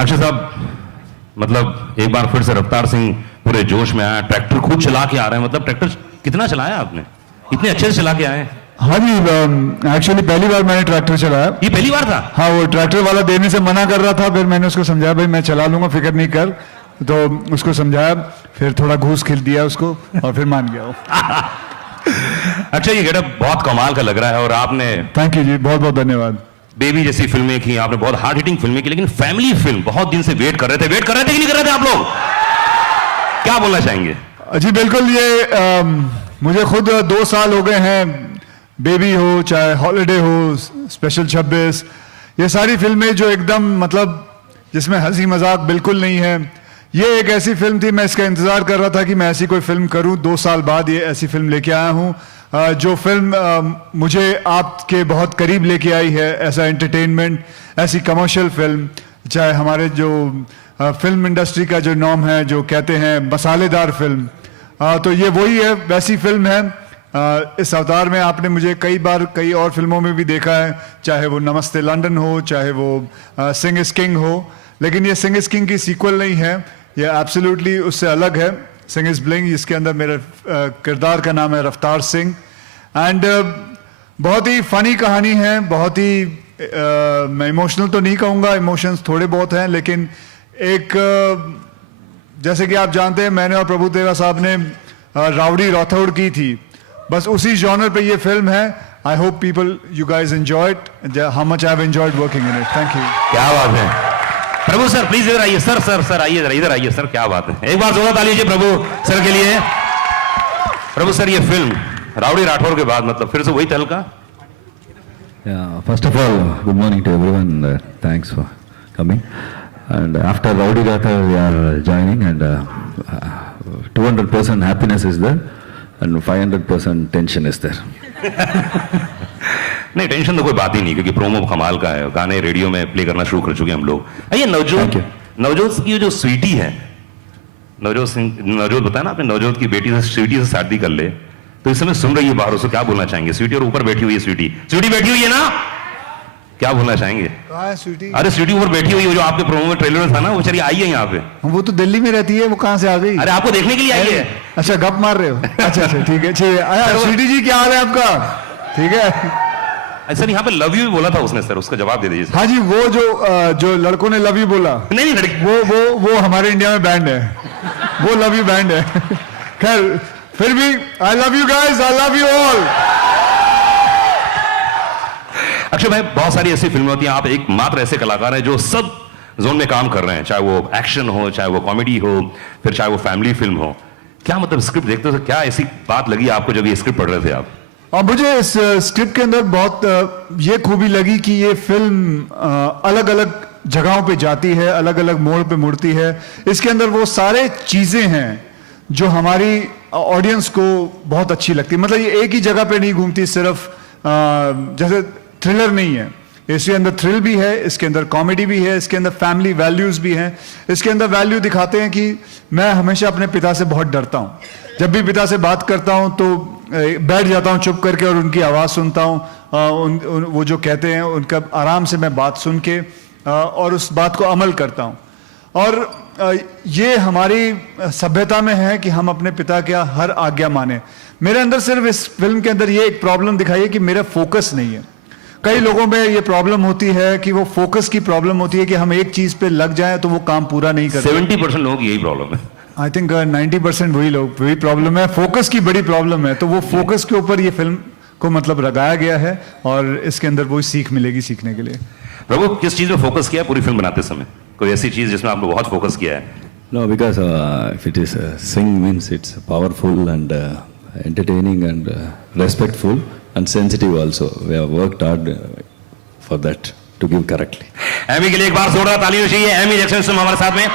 अक्षय साहब, मतलब एक बार फिर से रफ्तार सिंह पूरे जोश में आया, ट्रैक्टर खुद चला के आ रहे हैं। मतलब ट्रैक्टर कितना चलाया आपने, इतने अच्छे से चला के आए? हाँ जी, एक्चुअली पहली बार मैंने ट्रैक्टर चलाया। ये पहली बार था? हाँ, वो ट्रैक्टर वाला देने से मना कर रहा था, फिर मैंने उसको समझाया भाई मैं चला लूंगा, फिक्र नहीं कर, तो उसको समझाया, फिर थोड़ा घूस खिल दिया उसको और फिर मान गया वो। अच्छा, ये गेटअप बहुत कमाल का लग रहा है और आपने, थैंक यू जी, बहुत बहुत धन्यवाद। बेबी जैसी फिल्में की आपने, बहुत हार्ड हिटिंग फिल्में की, लेकिन फैमिली फिल्म बहुत दिन से वेट कर रहे थे कि नहीं कर रहे थे आप लोग? क्या बोलना चाहेंगे? जी बिल्कुल, ये मुझे खुद 2 साल हो गए हैं, बेबी हो चाहे हॉलिडे हो, स्पेशल 26, ये सारी फिल्में जो एकदम मतलब जिसमें हंसी मजाक बिल्कुल नहीं है, ये एक ऐसी फिल्म थी, मैं इसका इंतज़ार कर रहा था कि मैं ऐसी कोई फिल्म करूं। 2 साल बाद ये ऐसी फिल्म लेके आया हूं, जो फिल्म मुझे आपके बहुत करीब लेके आई है, ऐसा एंटरटेनमेंट, ऐसी कमर्शियल फिल्म, चाहे हमारे जो फिल्म इंडस्ट्री का जो नॉर्म है, जो कहते हैं मसालेदार फिल्म, तो ये वही है, वैसी फिल्म है। इस अवतार में आपने मुझे कई बार कई और फिल्मों में भी देखा है, चाहे वो नमस्ते लंदन हो, चाहे वो सिंग इज किंग हो, लेकिन ये सिंग इज किंग की सीक्वल नहीं है, ये एब्सोल्युटली उससे अलग है। सिंग इज ब्लिंग, जिसके अंदर मेरे किरदार का नाम है रफ्तार सिंह, एंड बहुत ही फनी कहानी है, बहुत ही मैं इमोशनल तो नहीं कहूँगा, इमोशंस थोड़े बहुत हैं, लेकिन एक जैसे कि आप जानते हैं मैंने और प्रभु देवा साहब ने राउडी राठौड़ की थी, बस उसी जॉनर पे ये फिल्म है। I hope people you guys enjoy it, how much I have enjoyed working in it. Thank you. क्या बात है प्रभु सर, प्लीज इधर आइए सर, सर आइए इधर आइए सर, क्या बात है, एक बार जोरदार ताली दीजिए प्रभु सर के लिए। प्रभु सर, ये फिल्म राउडी राठौर के बाद मतलब फिर से वही तहलका? First of all, good morning to everyone. Thanks for coming. And after Rowdy Rathor, we are joining, and 200% happiness is there, and 500% tension is there. नहीं, टेंशन तो कोई बात ही नहीं, क्योंकि प्रोमो कमाल का है, गाने रेडियो में प्ले करना शुरू कर चुके हैं हम लोग। ये नवजोत की जो स्वीटी है, नवजोत बताया ना आपने, नवजोत की बेटी से स्वीटी से शादी कर ले, तो इस समय सुन रही है बाहर, उसको क्या बोलना चाहेंगे? स्वीटी और ऊपर बैठी हुई है, स्वीटी बैठी हुई है ना, क्या बोलना चाहेंगे? स्वीटी? अरे स्वीटी ऊपर बैठी हुई है, जो आपके प्रोमो में ट्रेलर में था ना, वो चलिए आई है यहाँ पे। वो तो दिल्ली में रहती है, वो कहाँ से आ गई? अरे आपको देखने के लिए आई है। अच्छा, गप मार रहे हो? अच्छा ठीक है, स्वीटी जी क्या हाल है आपका? ठीक है सर, यहाँ पे लव यू बोला था उसने, सर उसका जवाब दे दीजिए। हाँ जी, वो जो लड़कों ने लव यू बोला, नहीं लड़की, वो हमारे इंडिया में बैंड है, वो लव यू बैंड है। खैर, फिर भी I love you guys, I love you all. Akshay भाई, बहुत सारी ऐसी फिल्में होती हैं, आप एकमात्र ऐसे कलाकार हैं जो सब जोन में काम कर रहे हैं, चाहे वो एक्शन हो, चाहे वो कॉमेडी हो, फिर चाहे वो फैमिली फिल्म हो। क्या मतलब स्क्रिप्ट देखते हो, क्या ऐसी बात लगी आपको जब ये स्क्रिप्ट पढ़ रहे थे आप? और मुझे इस स्क्रिप्ट के अंदर बहुत ये खूबी लगी कि ये फिल्म अलग अलग जगहों पे जाती है, अलग अलग मोड़ पे मुड़ती है। इसके अंदर वो सारे चीजें हैं जो हमारी ऑडियंस को बहुत अच्छी लगती है। मतलब ये एक ही जगह पे नहीं घूमती, सिर्फ जैसे थ्रिलर नहीं है, इसके अंदर थ्रिल भी है, इसके अंदर कॉमेडी भी है, इसके अंदर फैमिली वैल्यूज भी हैं। इसके अंदर वैल्यू दिखाते हैं कि मैं हमेशा अपने पिता से बहुत डरता हूँ, जब भी पिता से बात करता हूँ तो बैठ जाता हूँ चुप करके और उनकी आवाज़ सुनता हूँ, वो जो कहते हैं उनका आराम से मैं बात सुन के और उस बात को अमल करता हूँ। और ये हमारी सभ्यता में है कि हम अपने पिता का हर आज्ञा माने। मेरे अंदर सिर्फ इस फिल्म के अंदर ये एक प्रॉब्लम दिखाई है कि मेरा फोकस नहीं है। कई लोगों में ये प्रॉब्लम होती है कि वो फोकस की प्रॉब्लम होती है कि हम एक चीज पे लग जाएं तो वो काम पूरा नहीं करते। 70% लोगों की यही प्रॉब्लम है। आई थिंक 90% वही प्रॉब्लम है, फोकस की बड़ी प्रॉब्लम है। तो वो फोकस के ऊपर ये फिल्म को मतलब लगाया गया है और इसके अंदर वही सीख मिलेगी सीखने के लिए। प्रभु, किस चीज में फोकस किया पूरी फिल्म बनाते समय? कोई ऐसी चीज जिसमें आपने बहुत फोकस किया है? No, because if it is sing means it's powerful and entertaining and respectful and sensitive also. We have worked hard for that to give correctly. Amy के लिए एक बार जोरदार तालियां चाहिए। एमी जैक्सन हमारे साथ में।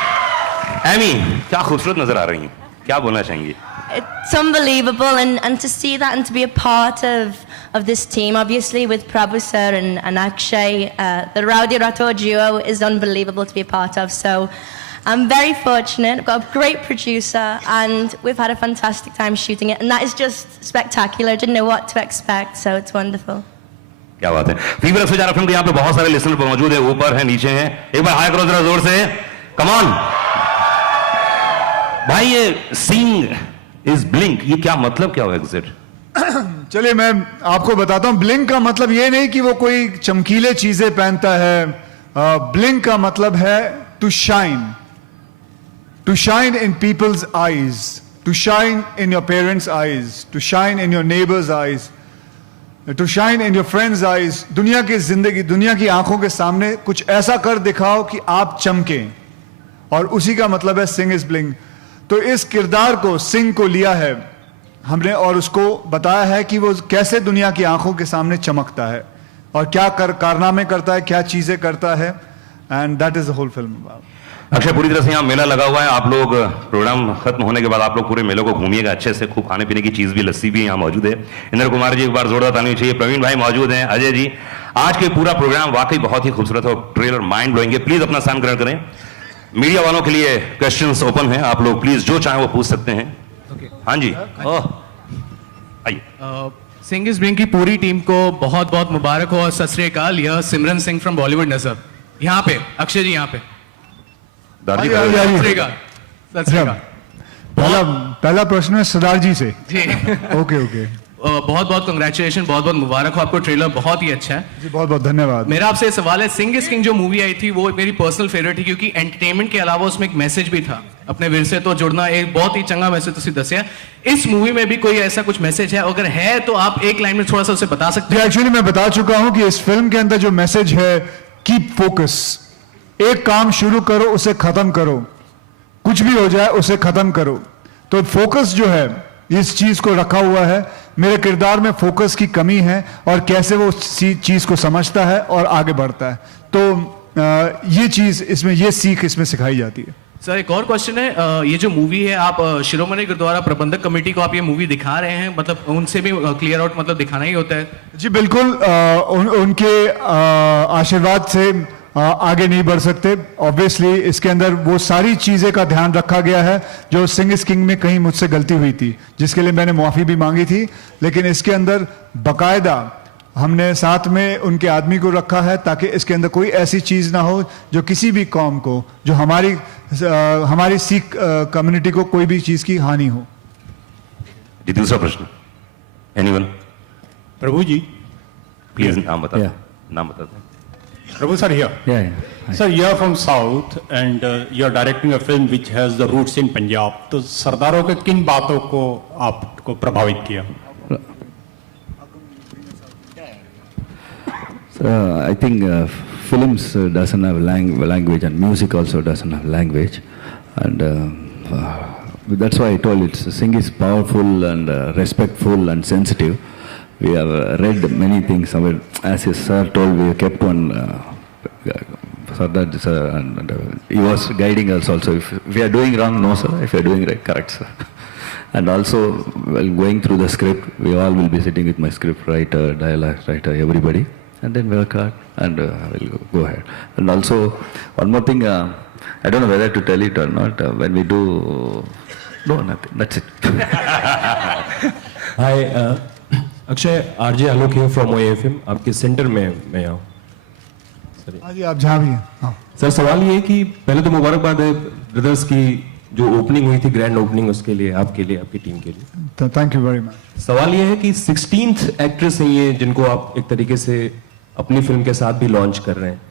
एमी, क्या खूबसूरत नजर आ रही हैं, क्या बोलना चाहेंगी? It's unbelievable, and to see that and to be a part of this team, obviously with Prabhu sir and Akshay, the Rowdy Rathore duo is unbelievable to be a part of. So I'm very fortunate. I've got a great producer, and we've had a fantastic time shooting it, and that is just spectacular. I didn't know what to expect, so it's wonderful. क्या बात है। Fever 111 film के यहाँ पे बहुत सारे listener मौजूद है, ऊपर है, नीचे हैं। एक बार हाय करो जरा जोर से, कम ऑन भाई। ये सिंग इज ब्लिंक, ये क्या मतलब क्या हुआ एग्जैक्ट? चलिए मैं आपको बताता हूं। ब्लिंक का मतलब ये नहीं कि वो कोई चमकीले चीजें पहनता है। ब्लिंक का मतलब है to shine in people's eyes, to shine in your parents' eyes, to shine in your neighbours' eyes, to shine in your friends' eyes. दुनिया की जिंदगी, दुनिया की आंखों के सामने कुछ ऐसा कर दिखाओ कि आप चमकें, और उसी का मतलब है सिंग इज ब्लिंक। तो इस किरदार को, सिंग को लिया है हमने और उसको बताया है कि वो कैसे दुनिया की आंखों के सामने चमकता है और क्या कारनामे करता है, क्या चीजें करता है, and that is the whole film. Akshay, पूरी तरह से यहाँ मेला लगा हुआ है। आप लोग प्रोग्राम खत्म होने के बाद आप लोग पूरे मेले को घूमिएगा अच्छे से, खूब खाने पीने की चीज भी, लस्सी भी यहाँ मौजूद है। इंद्र कुमार जी एक बार जोरदार ताली चाहिए। प्रवीण भाई मौजूद हैं, अजय जी। आज के पूरा प्रोग्राम वाकई बहुत ही खूबसूरत और ट्रेलर माइंड ब्लोइंग है। प्लीज अपना स्थान ग्रहण करें। मीडिया वालों के लिए क्वेश्चंस ओपन हैं, आप लोग प्लीज जो चाहें वो पूछ सकते हैं। हाँ जी, आइए। सिंग इज ब्लिंक की पूरी टीम को बहुत बहुत मुबारक हो और सत श्री अकाल। यह सिमरन सिंह फ्रॉम बॉलीवुड नजर यहाँ पे, अक्षय जी यहाँ पे। दादी सत श्री अकाल, सत श्री अकाल। पहला प्रश्न है सरदार जी से। जी ओके। बहुत बहुत कंग्रेचुलेशन, बहुत बहुत मुबारक हो आपको। ट्रेलर बहुत ही अच्छा है जी, बहुत बहुत धन्यवाद। मेरा आपसे सवाल है, सिंग इज किंग जो मूवी आई थी वो मेरी पर्सनल फेवरेट थी, क्योंकि एंटरटेनमेंट के अलावा उसमें एक मैसेज भी था, अपने विरसे तो जुड़ना। एक बहुत ही चंगा मैसेज तुसी दसिया। इस मूवी में भी कोई ऐसा कुछ मैसेज है? अगर है तो आप एक लाइन में थोड़ा सा उसे बता सकते हैं? एक्चुअली मैं बता चुका हूं कि इस फिल्म के अंदर जो मैसेज है, कीप फोकस। एक काम शुरू करो, उसे खत्म करो, कुछ भी हो जाए उसे खत्म करो। तो फोकस जो है, इस चीज को रखा हुआ है। मेरे किरदार में फोकस की कमी है और कैसे वो चीज को समझता है और आगे बढ़ता है। तो ये चीज इसमें, ये सीख इसमें सिखाई जाती है। सर एक और क्वेश्चन है, ये जो मूवी है, आप शिरोमणि गुरुद्वारा प्रबंधक कमेटी को आप ये मूवी दिखा रहे हैं, मतलब उनसे भी क्लियर आउट मतलब दिखाना ही होता है? जी बिल्कुल, उनके आशीर्वाद से आगे नहीं बढ़ सकते। ऑब्वियसली इसके अंदर वो सारी चीजें का ध्यान रखा गया है जो सिंग इज किंग में कहीं मुझसे गलती हुई थी, जिसके लिए मैंने माफी भी मांगी थी। लेकिन इसके अंदर बकायदा हमने साथ में उनके आदमी को रखा है ताकि इसके अंदर कोई ऐसी चीज ना हो जो किसी भी कौम को, जो हमारी सिख कम्युनिटी को कोई भी चीज की हानि हो। जी दूसरा प्रश्न, एनीवन? प्रभु जी प्लीज नाम बता। Yeah. नाम बता दें। Prabhu sir here. Yeah. Sir, you are from South and you are directing a film which has the roots in Punjab. तो सरदारों के किन बातों को आपको प्रभावित किया? I think films doesn't have language, and music also doesn't have language, and that's why I told it. Sing is powerful and respectful and sensitive. We have read many things. As his sir told, we kept one. Sardar sir, and he was guiding us also. If we are doing wrong, no sir. If we are doing right, correct sir. And also, while going through the script, we all will be sitting with my script writer, dialogue writer, everybody, and then work hard and we'll go ahead. And also, one more thing, I don't know whether to tell it or not. When we do, no, nothing. That's it. Hi, Akshay, RJ Alok here from OAFM। आपके centre में मैं यहाँ। हाँ जी, आप जहाँ भी हैं। हाँ। सर सवाल ये है कि पहले तो मुबारकबाद है ब्रदर्स की जो ओपनिंग हुई थी, ग्रैंड ओपनिंग, उसके लिए, आपके लिए, आपकी टीम के लिए। Thank you very much. सवाल ये है कि 16th एक्ट्रेस हैं ये, जिनको आप एक तरीके से अपनी फिल्म के साथ भी लॉन्च कर रहे हैं।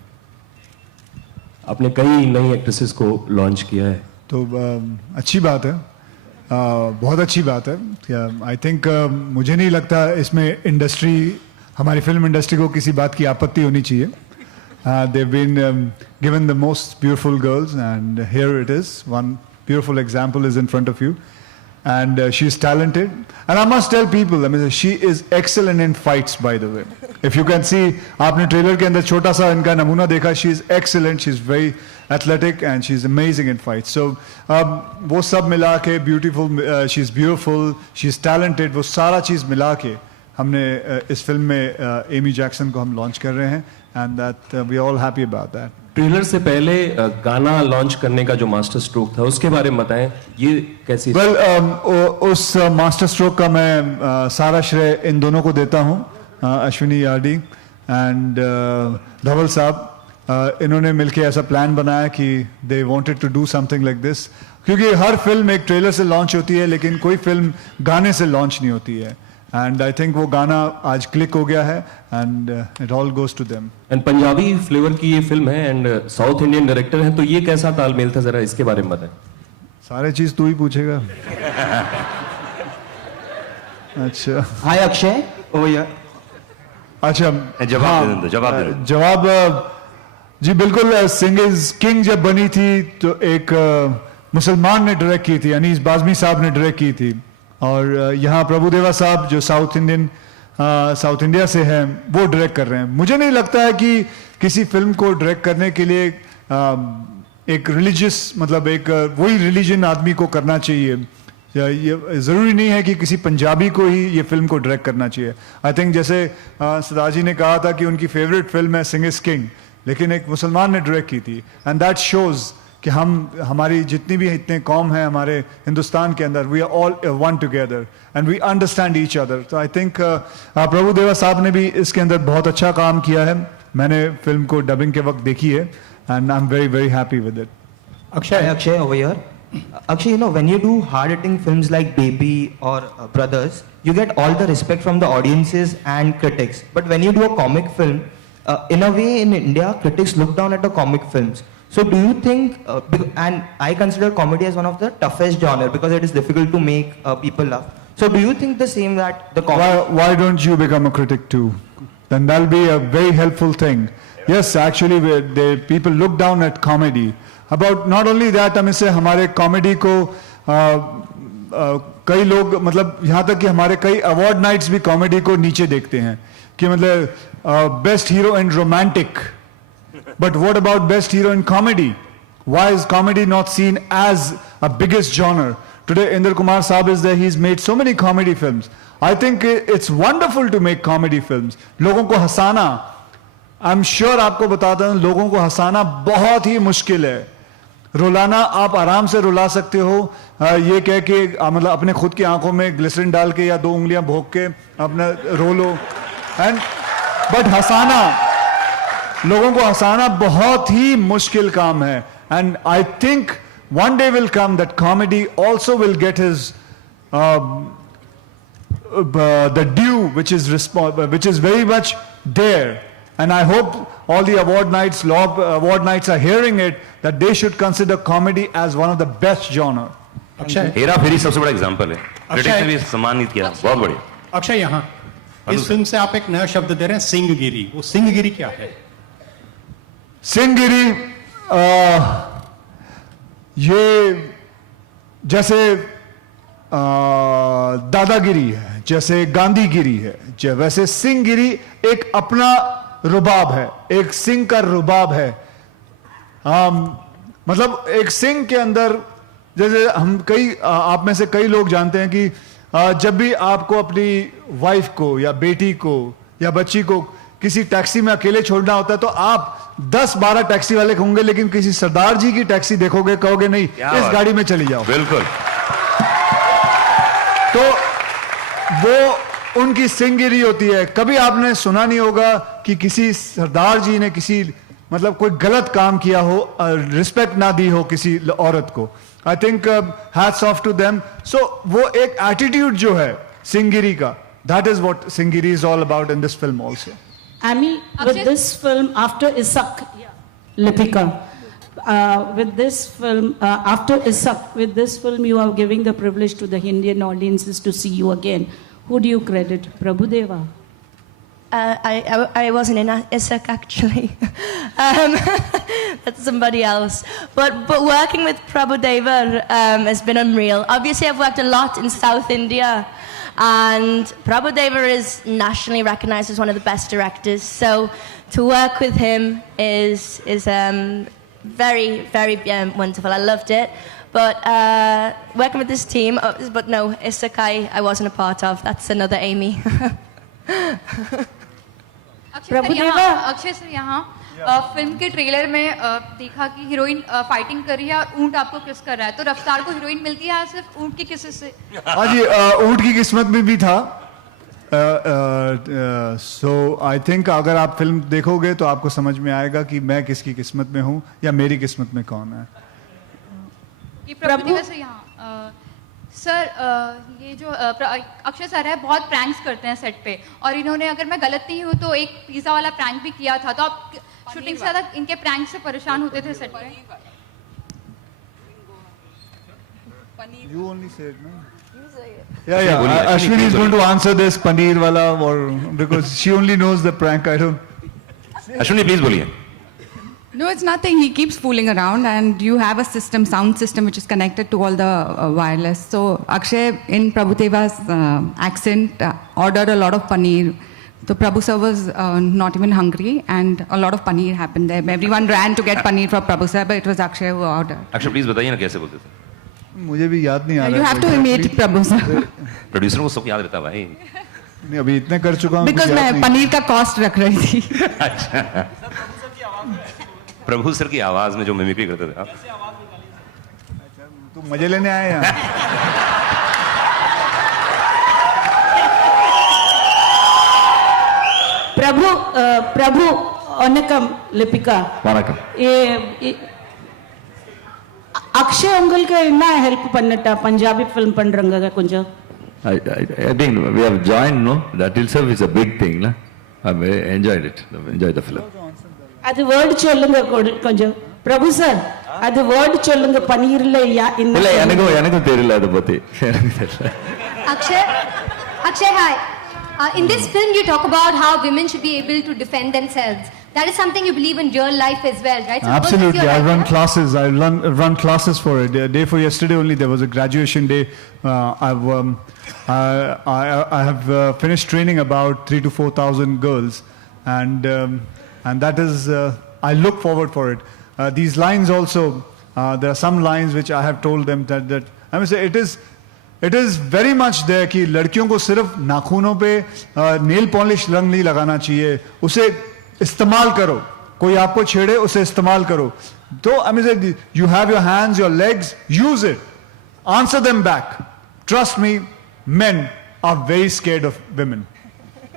आपने कई नई एक्ट्रेसेस को लॉन्च किया है, तो अच्छी बात है, बहुत अच्छी बात है। आई थिंक मुझे नहीं लगता इसमें इंडस्ट्री, हमारी फिल्म इंडस्ट्री को किसी बात की आपत्ति होनी चाहिए। they've been given the most beautiful girls, and here it is. One beautiful example is in front of you, and she's talented. And I must tell people, I mean, she is excellent in fights, by the way. If you can see, आपने trailer के अंदर छोटा सा इनका नमूना देखा, she is excellent, she's very athletic, and she's amazing in fights. So वो सब मिला के beautiful, she's beautiful, she's talented, वो सारा चीज मिला के हमने इस फिल्म में एमी जैक्सन को हम लॉन्च कर रहे हैं, and that we are all happy about that. Trailer से पहले गाना लॉन्च करने का जो मास्टर स्ट्रोक था, उसके बारे में बताएं, ये कैसी? Well, उस मास्टर स्ट्रोक का मैं सारा श्रेय इन दोनों को देता हूँ, अश्विनी यार्डी एंड धवल साहब इन्होंने मिलके ऐसा प्लान बनाया कि they wanted to do something like this, क्योंकि हर फिल्म एक ट्रेलर से लॉन्च होती है लेकिन कोई फिल्म गाने से लॉन्च नहीं होती है, एंड आई थिंक वो गाना आज क्लिक हो गया है and it all goes to them. And Punjabi flavour की ये फिल्म है एंड साउथ इंडियन डायरेक्टर हैं, तो ये कैसा तालमेल था, जरा इसके बारे में बताएं। सारे चीज तू ही पूछेगा। अच्छा हाय अक्षय, ओ यार अच्छा जवाब दे दो, जवाब दे दो। जवाब जी बिल्कुल। सिंग इज किंग जब बनी थी तो एक मुसलमान ने डायरेक्ट की थी, अनीस बाज़मी साहब ने डायरेक्ट की थी, और यहाँ प्रभुदेवा साहब जो साउथ इंडिया से हैं वो डायरेक्ट कर रहे हैं। मुझे नहीं लगता है कि किसी फिल्म को डायरेक्ट करने के लिए एक रिलीजियस मतलब एक वही रिलीजन आदमी को करना चाहिए। ये ज़रूरी नहीं है कि किसी पंजाबी को ही ये फिल्म को डायरेक्ट करना चाहिए। आई थिंक जैसे सरदार जी ने कहा था कि उनकी फेवरेट फिल्म है सिंग इज किंग, लेकिन एक मुसलमान ने डायरेक्ट की थी, एंड दैट शोज कि हमारी जितनी भी इतने कौम हैं हमारे हिंदुस्तान के अंदर, we are all one together and we understand each other. तो आई थिंक प्रभुदेवा साहब ने भी इसके अंदर बहुत अच्छा काम किया है। मैंने फिल्म को डबिंग के वक्त देखी है and I am very very happy with it. Akshay over here. Akshay, you know, when you do hard-hitting films like Baby or Brothers, you get all the respect from the audiences and critics. But when you do a comic film, in a way, in India, critics look down at the comic films. So do you think, and I consider comedy as one of the toughest genre because it is difficult to make people laugh. So do you think the same that the comedy... Why don't you become a critic too? Then that'll be a very helpful thing. Yes, actually, people look down at comedy. About not only that, हम इससे हमारे comedy को कई लोग मतलब यहाँ तक कि हमारे कई अवार्ड नाइट्स भी कॉमेडी को नीचे देखते हैं कि मतलब best hero in romantic, but what about best hero in comedy? Why is comedy not seen as a biggest genre? Today Indra Kumar sahab is there, he is made so many comedy films. I think it's wonderful to make comedy films. लोगों को हंसाना, I am sure आपको बताता हूं, लोगों को हंसाना बहुत ही मुश्किल है. रुलाना आप आराम से रुला सकते हो, ये कह के मतलब अपने खुद की आंखों में ग्लिसरीन डाल के या 2 उंगलियां भोग के अपना रो लो, एंड बट हंसाना, लोगों को हंसाना बहुत ही मुश्किल काम है. And I think one day will come that comedy also will get his the due which is very much there. And I hope all the award nights are hearing it, that they should consider comedy as one of the best genre. Akshay, Hera Pheri सबसे बड़ा example है. Critics ने भी सम्मानित किया, बहुत बढ़िया. अक्षय, यहाँ इस फिल्म से आप एक नया शब्द दे रहे हैं, सिंहगिरी. वो सिंहगिरी क्या है? सिंहगिरी ये जैसे दादागिरी है, जैसे गांधीगिरी है, वैसे सिंहगिरी एक अपना रुबाब है, एक सिंह का रुबाब है. मतलब एक सिंह के अंदर, जैसे हम आप में से कई लोग जानते हैं कि जब भी आपको अपनी वाइफ को या बेटी को या बच्ची को किसी टैक्सी में अकेले छोड़ना होता है तो आप 10-12 टैक्सी वाले होंगे, लेकिन किसी सरदार जी की टैक्सी देखोगे, कहोगे नहीं इस गाड़ी में चली जाओ. बिल्कुल. तो वो उनकी सिंहगिरी होती है. कभी आपने सुना नहीं होगा कि किसी सरदार जी ने किसी मतलब कोई गलत काम किया हो, रिस्पेक्ट ना दी हो किसी औरत को. I think hats off to them. So वो एक एटीट्यूड जो है सिंहगिरी का, that is what Singhgiri is all about in this film also. Amy, with this film, after Isak, Lipika, with this film, after Isak, with this film, you are giving the privilege to the Indian audiences to see you again. Who do you credit? Prabhudeva? I wasn't in Isak actually. That's somebody else. But working with Prabhudeva has been unreal. Obviously, I've worked a lot in South India. And Prabhudeva is nationally recognized as one of the best directors. So to work with him is very, very wonderful. I loved it. But working with this team, but no, Isak I wasn't a part of. That's another Amy. Akshay sir, यहाँ film के trailer में देखा कि heroine fighting कर रही है और ऊंट आपको किस कर रहा है, तो रफ्तार को हीरोइन मिलती है या सिर्फ ऊंट की किसी से? हाँ जी, ऊंट की किस्मत में भी था, सो आई थिंक अगर आप फिल्म देखोगे तो आपको समझ में आएगा कि मैं किसकी किस्मत में हूँ या मेरी किस्मत में कौन है। ये प्रभु से यहाँ सर, ये जो अक्षय सर है बहुत प्रैंक्स करते हैं सेट पे, और इन्होंने, अगर मैं गलत नहीं हूँ तो एक पिज़्ज़ा वाला प्रैंक भी किया था, तो आप शूटिंग से ज़्यादा इनके प्रैंक से परेशान होते थे सेट पे? You only said no. Yeah. Ashwini is going to answer this paneer wala, or because she only knows the prank. I don't. Ashwini, please बोलिए। No, it's nothing. He keeps fooling around, and you have a system, sound system, which is connected to all the wireless. So Akshay, in Prabhudeva's accent, ordered a lot of paneer. So Prabhu sir was not even hungry, and a lot of paneer happened there. Everyone ran to get paneer for Prabhu sir, but it was Akshay who ordered. Akshay please बताइए ना कैसे बोलते थे। मुझे भी याद नहीं आ रहा। You have to imitate Prabhu sir. Producer को सब याद रहता है भाई। नहीं, अभी इतने कर चुका हूँ। Because मैं पनीर का कॉस्ट रख रही थी। अच्छा, प्रभु सर की आवाज में जो मिमिक्री करते थे आप। तुम मजे लेने आए यहाँ। प्रभु वनकम लिपिका வணக்கம். அக்ஷய் உங்களுக்கு என்ன ஹெல்ப் பண்ணட்டா பஞ்சாபி ஃபிலிம் பண்றங்க கொஞ்சம்? I think we have joined, no? That itself is a big thing, na? I enjoyed it. Enjoyed the film. அது வேர்ட் சொல்லுங்க கொஞ்சம். பிரபு சார், அது வேர்ட் சொல்லுங்க பன்னீர்ல இல்ல எனக்கும் தெரியல அத பத்தி. Akshay, hi. In this film you talk about how women should be able to defend themselves. That is something you believe in real life as well, right? So absolutely. I run classes. I run classes for it. The day for yesterday only there was a graduation day. I have finished training about 3,000 to 4,000 girls, and that is I look forward for it. These lines also, there are some lines which I have told them that I must say it is very much there कि लड़कियों को सिर्फ नाखूनों पे nail polish रंग नहीं लगाना चाहिए, उसे इस्तेमाल करो, कोई आपको छेड़े उसे इस्तेमाल करो। तो I mean, you have your hands, your legs, use it, answer them back. Trust me, men are very scared of women,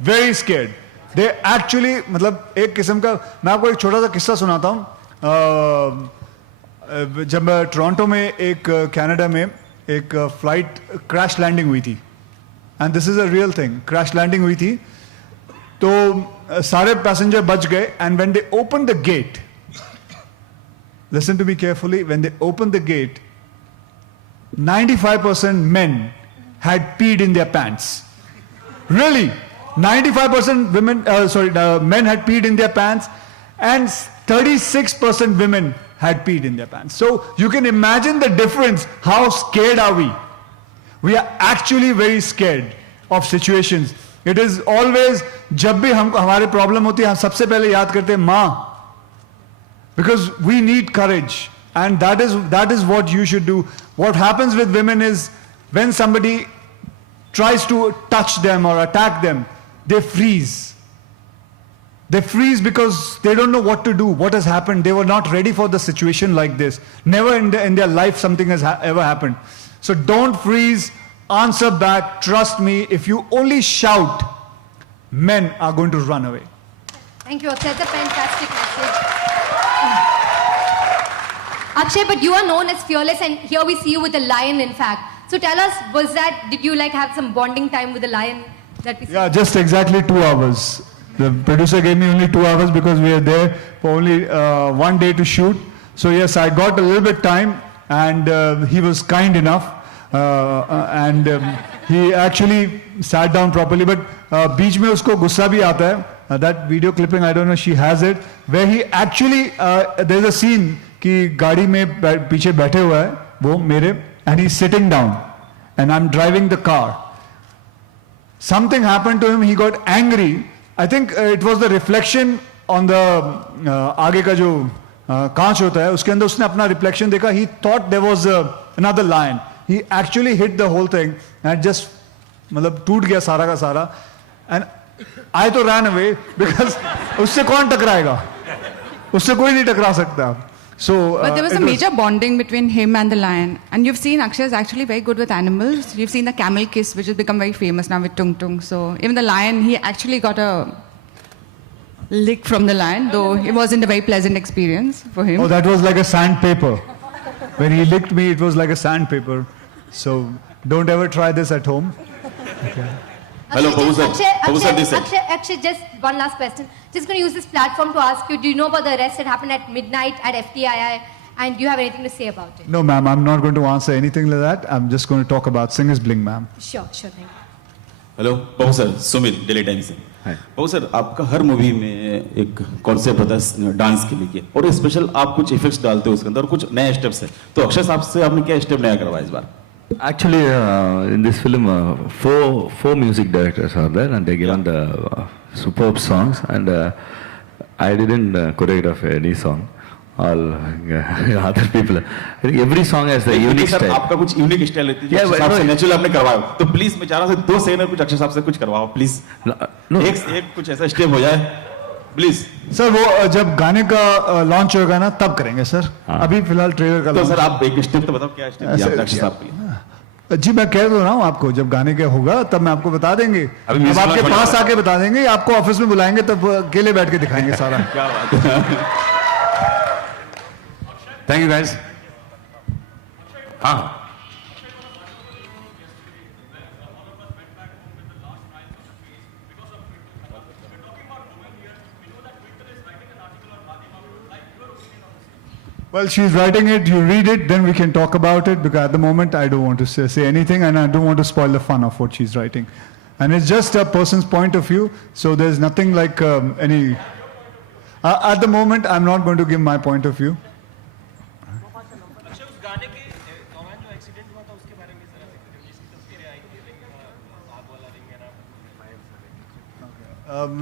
very scared. They actually, मतलब एक किस्म का, मैं आपको एक छोटा सा किस्सा सुनाता हूँ। जब मैं टोरंटो में एक कनाडा में एक फ्लाइट क्रैश लैंडिंग हुई थी, and this is a real thing, crash landing हुई थी, तो सारे पैसेंजर बच गए, and when they open the gate, listen to me carefully, when they open the gate 95% men had peed in their pants. Really, 95% men had peed in their pants, and 36% women had peed in their pants. So you can imagine the difference. How scared are we? We are actually very scared of situations. It is always, जब भी हमको हमारे problem होती है, हम सबसे पहले याद करते हैं माँ, because we need courage, and that is what you should do. What happens with women is when somebody tries to touch them or attack them, they freeze. They freeze because they don't know what to do, what has happened. They were not ready for the situation like this. Never in their life something has ever happened. So don't freeze, answer back. Trust me, if you only shout, men are going to run away. Thank you. That's a fantastic message. Akshay, but you are known as fearless, and here we see you with a lion, in fact. So tell us, did you like have some bonding time with the lion that we see? Yeah, just exactly 2 hours. The producer gave me only 2 hours because we were there for only 1 day to shoot. So yes, I got a little bit time, and he was kind enough, and he actually sat down properly. But बीच में उसको गुस्सा भी आता है. That video clipping, I don't know, she has it, where he actually there's a scene कि गाड़ी में पीछे बैठे हुआ है वो मेरे, and he's sitting down, and I'm driving the car. Something happened to him. He got angry. I think it was the reflection on the आगे का जो कांच होता है उसके अंदर उसने अपना रिफ्लेक्शन देखा. He thought there was another lion. He actually hit the whole thing and just मतलब टूट गया सारा का सारा. And I तो ran away because उससे कौन टकराएगा, उससे कोई नहीं टकरा सकता. So, But there was it a major bonding between him and the lion. And you've seen Akshay is actually very good with animals. You've seen the camel kiss, which has become very famous now with Tung Tung. So even the lion, he actually got a lick from the lion, though it wasn't a very pleasant experience for him. Oh, that was like a sandpaper. When he licked me, it was like a sandpaper. So don't ever try this at home. Hello, Akshay, just one last question. Just going to use this platform to ask you, do you know about the arrest that happened at midnight at FTII? And do you have anything to say about it? No, ma'am, I'm not going to answer anything like that. I'm just going to talk about Singer's Bling, ma'am. Sure, thank you. Hello Babu sir, Sumit daily time से। बाबू sir, आपका हर movie में एक concept होता है dance के लिए और special आप कुछ इफेक्ट्स डालते हो उसके अंदर और कुछ नए स्टेप्स है, तो अक्षय साहब से आपने क्या स्टेप नया करवाया इस बार? Actually, in this film, four music directors are there, and they given the superb songs, and I didn't choreograph any song. All other people. Every song has a unique style. आपका कुछ unique style है जो अक्षय साहब से natural आपने करवाया, तो please मैं चाह रहा था 2 सेकंड में कुछ अक्षय साहब से कुछ करवाओ प्लीज। एक कुछ ऐसा स्टेप हो जाए प्लीज। सर वो जब गाने का लॉन्च होगा ना तब करेंगे सर, अभी फिलहाल ट्रेलर का। तो सर आप एक स्टेप तो बताओ, क्या स्टेप दिया अक्षय साहब के लिए? जी मैं कह रहा हूँ आपको, जब गाने के होगा तब मैं आपको बता देंगे, अब आपके पास आके बता देंगे, आपको ऑफिस में बुलाएंगे तब अकेले बैठ के दिखाएंगे सारा। क्या बात है। Thank you guys. हाँ Well, she's writing it, you read it, then we can talk about it, because at the moment I don't want to say anything and I don't want to spoil the fun of what she's writing. And it's just a person's point of view, so there's nothing like any... at the moment, I'm not going to give my point of view.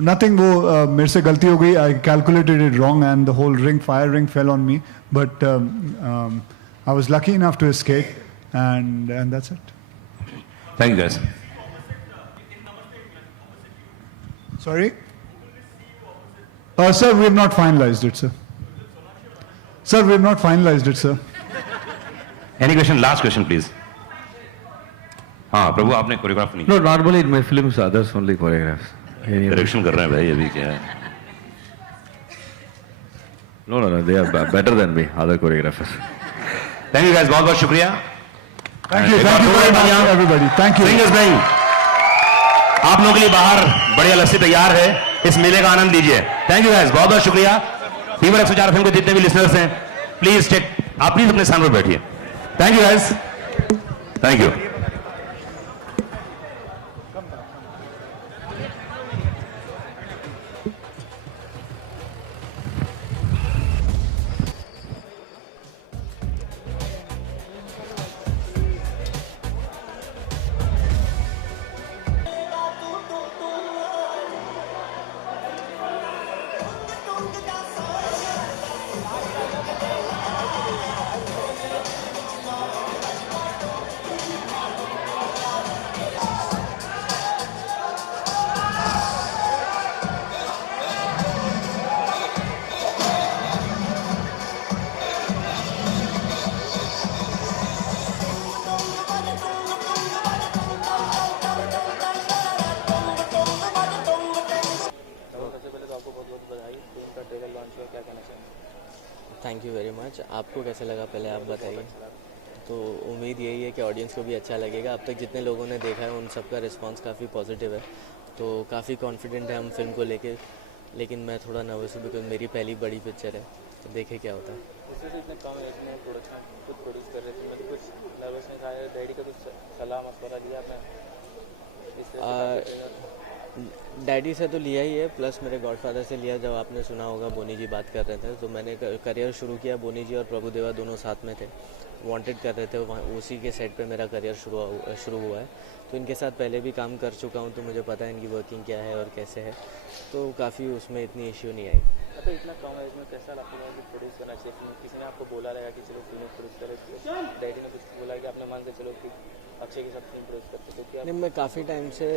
Nothing, वो मेरे से गलती हो गई, I calculated it wrong and the whole fire ring fell on me, but I was lucky enough to escape and that's it. Thank you guys. Sorry? Sir, we have not finalized it, sir. Sir, we have not finalized it, sir. Any question? Last question, please. हाँ प्रभु, आपने choreograph नहीं? No, normally in my films others only choreographs. Direction कर रहे हैं भाई, अभी क्या है? No, they are better than me, other choreographers. Thank you guys, बहुत बहुत शुक्रिया. Thank you very much everybody. Thank you. Singers Bling, आप लोगों के लिए बाहर बढ़िया लस्सी तैयार है, इस मेले का आनंद लीजिए. Thank you guys, बहुत बहुत शुक्रिया. फीवर 104 फिल्म के जितने भी लिसनर्स हैं, प्लीज चेक, आप प्लीज अपने स्थान पर बैठिए. Thank you guys. Thank you. Thank you very much. आपको कैसा लगा पहले आप बताइए। तो उम्मीद यही है कि ऑडियंस को भी अच्छा लगेगा। अब तक जितने लोगों ने देखा है उन सबका रिस्पांस काफ़ी पॉजिटिव है, तो काफ़ी कॉन्फिडेंट है हम फिल्म को लेके, लेकिन मैं थोड़ा नर्वस हूँ बिकॉज मेरी पहली बड़ी पिक्चर है, तो देखें क्या होता है। इतने कम एज में प्रोडक्शन खुद प्रोड्यूस कर रहे थे, मतलब कुछ नर्वसनेस आया, डैडी का कुछ सलाह मशवरा लिया आपने? डैडी से तो लिया ही है, प्लस मेरे गॉडफादर से लिया। जब आपने सुना होगा बोनी जी बात कर रहे थे, तो मैंने करियर शुरू किया, बोनी जी और प्रभुदेवा दोनों साथ में थे, वांटेड कर रहे थे, वहाँ उसी के सेट पे मेरा करियर शुरू हुआ है। तो इनके साथ पहले भी काम कर चुका हूँ, तो मुझे पता है इनकी वर्किंग क्या है और कैसे है, तो काफ़ी उसमें इतनी इश्यू नहीं आई। अच्छा, इतना कम एज में कैसा आपको प्रोड्यूस करना चाहिए फिल्म? किसी ने आपको बोला रहेगा कि चलो फिल्म प्रोड्यूस करें? डैडी ने कुछ बोला कि आपने मान के चलो कि अक्षय के साथ फिल्म प्रोड्यूस करते, तो क्या? नहीं, मैं काफ़ी टाइम से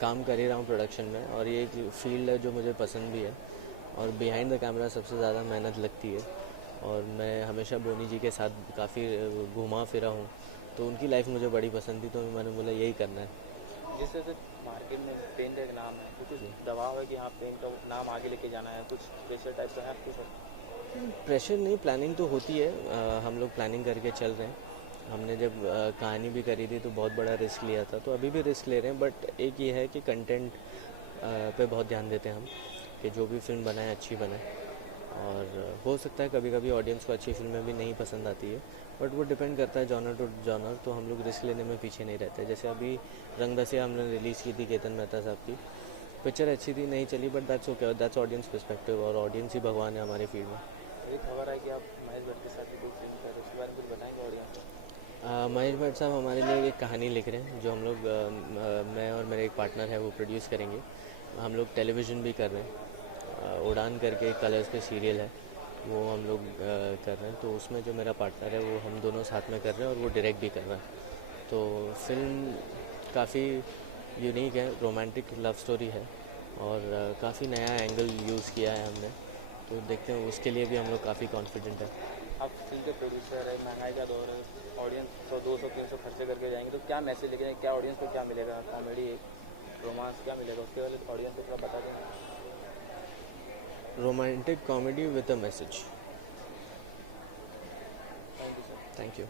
काम कर ही रहा हूँ प्रोडक्शन में, और ये एक फील्ड है जो मुझे पसंद भी है, और बिहाइंड द कैमरा सबसे ज़्यादा मेहनत लगती है। और मैं हमेशा बोनी जी के साथ काफ़ी घूमा फिरा हूँ, तो उनकी लाइफ मुझे बड़ी पसंद थी, तो मैंने बोला यही करना है। जिस तरह से मार्केट में पेन का एक नाम है, तो कुछ दबाव है कि हाँ पेन का नाम आगे लेके जाना है, कुछ प्रेशर टाइप का है आपको? प्रेशर नहीं, प्लानिंग तो होती है। हम लोग प्लानिंग करके चल रहे हैं। हमने जब कहानी भी करी थी तो बहुत बड़ा रिस्क लिया था, तो अभी भी रिस्क ले रहे हैं। बट एक ये है कि कंटेंट पे बहुत ध्यान देते हैं हम, कि जो भी फिल्म बनाए अच्छी बनाए। और हो सकता है कभी कभी ऑडियंस को अच्छी फिल्में भी नहीं पसंद आती है, बट वो डिपेंड करता है जॉनर टू जॉनर। तो हम लोग रिस्क लेने में पीछे नहीं रहते। जैसे अभी रंग दसिया हमने रिलीज़ की थी केतन मेहता साहब की, पिक्चर अच्छी थी, नहीं चली, but that's okay, that's audience perspective, और ऑडियंस ही भगवान है हमारी फील्ड में। एक खबर है कि आप महेश भट्ट के साथ भी कोई फिल्म कर रहे हैं, उसके बारे में कुछ बताएंगे ऑडियंस को? महेश भट्ट साहब हमारे लिए एक कहानी लिख रहे हैं, जो हम लोग मैं और मेरे एक पार्टनर है वो प्रोड्यूस करेंगे। हम लोग टेलीविज़न भी कर रहे हैं, उड़ान करके कलर्स पे सीरियल है, वो हम लोग कर रहे हैं। तो उसमें जो मेरा पार्टनर है वो हम दोनों साथ में कर रहे हैं, और वो डायरेक्ट भी कर रहा है। तो फिल्म काफ़ी यूनिक है, रोमांटिक लव स्टोरी है, और काफ़ी नया एंगल यूज़ किया है हमने। तो देखते हैं, उसके लिए भी हम लोग काफ़ी कॉन्फिडेंट है। आप फिल्म के प्रोड्यूसर है, महंगाई का दौर है, ऑडियंस 100, 200, 300 खर्चे करके जाएंगे, तो क्या मैसेज लेके जाएंगे, क्या ऑडियंस को क्या मिलेगा? कॉमेडी, रोमांस क्या मिलेगा? उसके बारे में ऑडियंस को थोड़ा बता दें। Romantic comedy with a message. Thank you sir. Thank you.